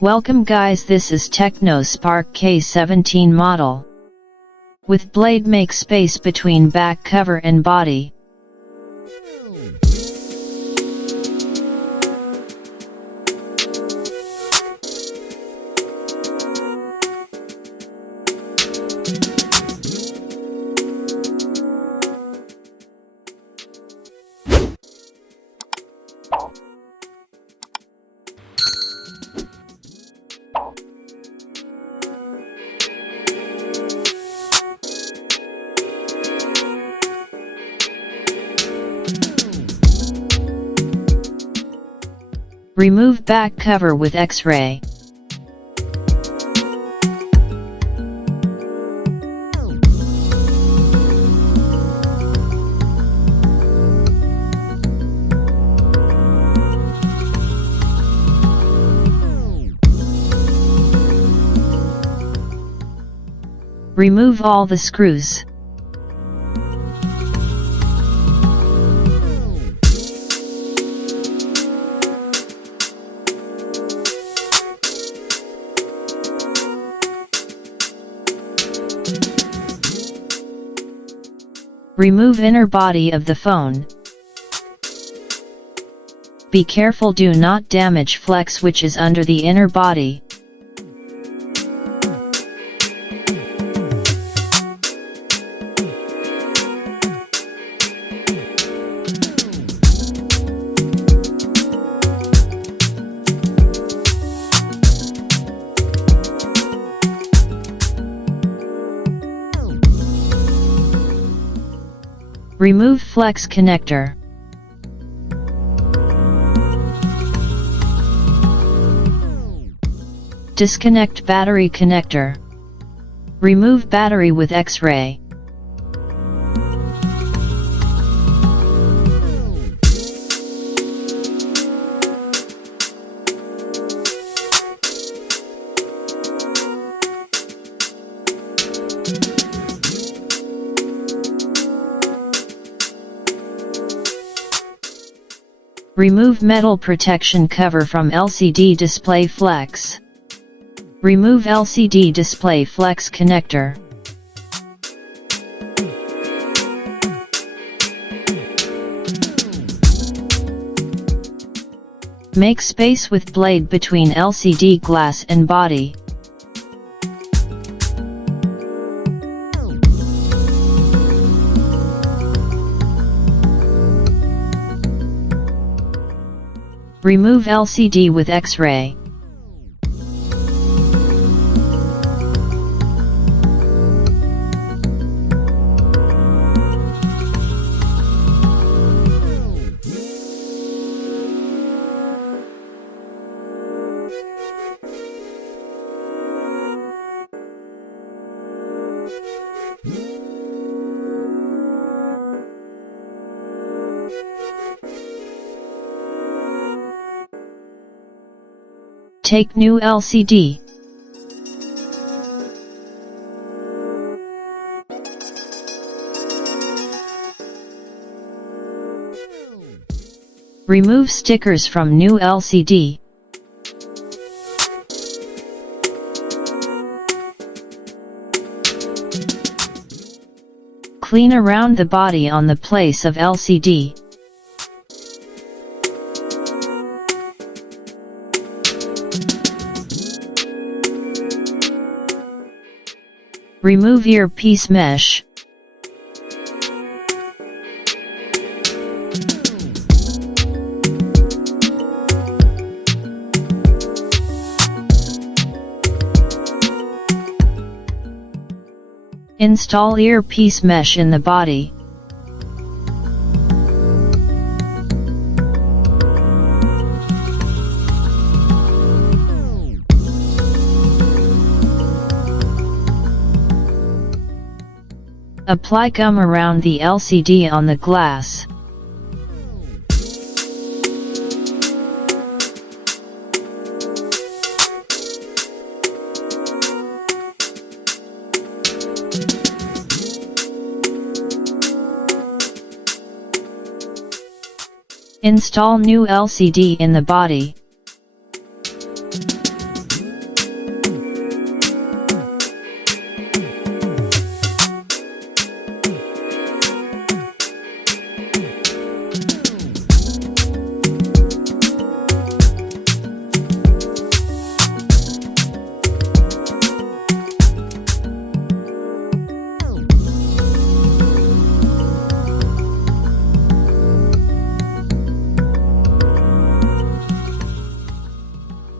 Welcome guys, this is Techno Spark K17 model. With blade make space between back cover and body. Remove back cover with X-ray. Remove all the screws. Remove inner body of the phone. Be careful, do not damage flex which is under the inner body. Remove flex connector. Disconnect battery connector. Remove battery with X-ray. Remove metal protection cover from LCD display flex. Remove LCD display flex connector. Make space with blade between LCD glass and body. Remove LCD with X-ray. Take new LCD. Remove stickers from new LCD. Clean around the body on the place of LCD. Remove earpiece mesh. Install earpiece mesh in the body. Apply gum around the LCD on the glass. Install new LCD in the body.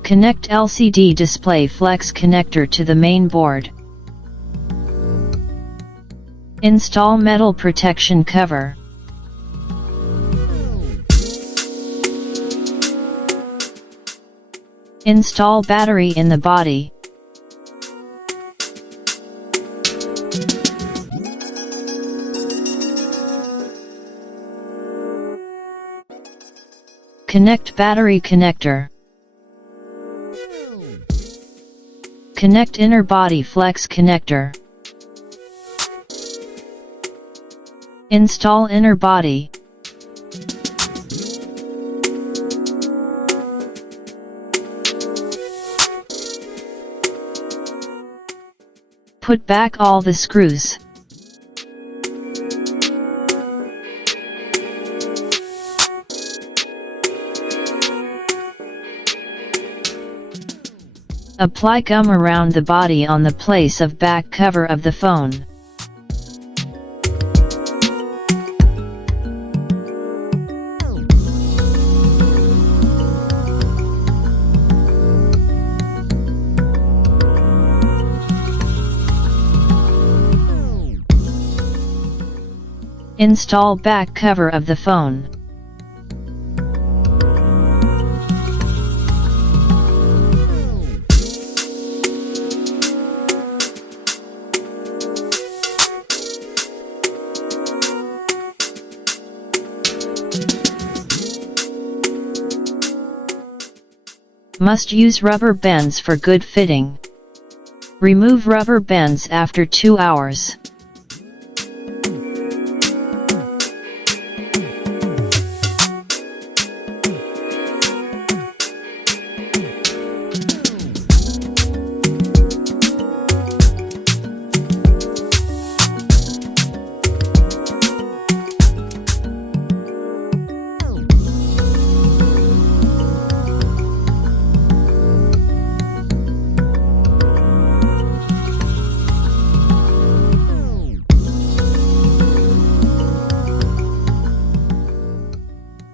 Connect LCD display flex connector to the main board. Install metal protection cover. Install battery in the body. Connect battery connector. Connect inner body flex connector. Install inner body. Put back all the screws. Apply gum around the body on the place of back cover of the phone. Install back cover of the phone. Must use rubber bands for good fitting. Remove rubber bands after 2 hours.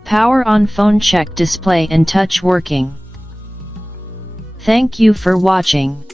Power on phone, check display and touch working. Thank you for watching.